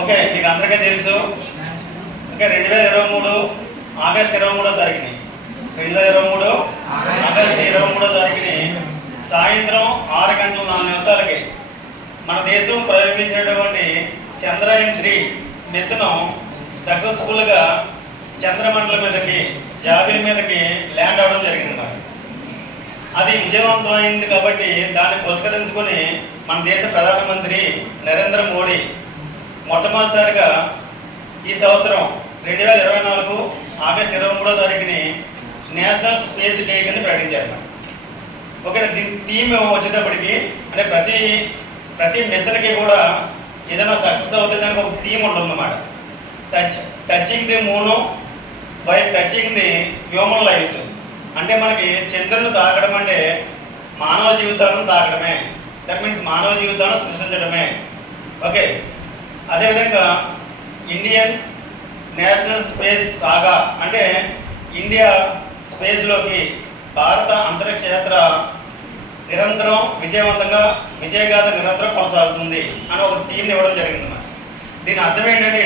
Okay, మీకు అందరికీ తెలుసు. ఓకే, 2023 ఆగస్టు 23వ తారీఖుని 2023 ఆగస్టు 23వ తారీఖుని సాయంత్రం 6:04 మన దేశం ప్రయోగించినటువంటి చంద్రయాన్-3 మిషన్ సక్సెస్ఫుల్గా చంద్రమండలం మీదకి, జాబిలి మీదకి ల్యాండ్ అవడం జరిగింది. అది విజయవంతమైంది కాబట్టి దాన్ని పురస్కరించుకొని మన దేశ ప్రధానమంత్రి నరేంద్ర మోడీ మొట్టమొదటిసారిగా ఈ సంవత్సరం 2024 ఆగస్టు 23వ తారీఖుని నేషనల్ స్పేస్ డే కింద ప్రకటించారు. ఒకటి దీని థీమ్ వచ్చేటప్పటికి అంటే ప్రతి మిషన్కి కూడా ఏదైనా సక్సెస్ అవుతుంది దానికి ఒక థీమ్ ఉంటుందన్నమాట. Touching the moon by touching the human lives. అంటే మనకి చంద్రుని తాకడం అంటే మానవ జీవితాలను తాకడమే. దట్ మీన్స్ మానవ జీవితాలను సృష్టించడమే. ఓకే, అదేవిధంగా ఇండియన్ నేషనల్ స్పేస్ సాగా అంటే ఇండియా స్పేస్లోకి భారత అంతరిక్ష యాత్ర నిరంతరం విజయగాథ నిరంతరం కొనసాగుతుంది అని ఒక థీమ్ని ఇవ్వడం జరిగిందన్నమాట. దీని అర్థం ఏంటంటే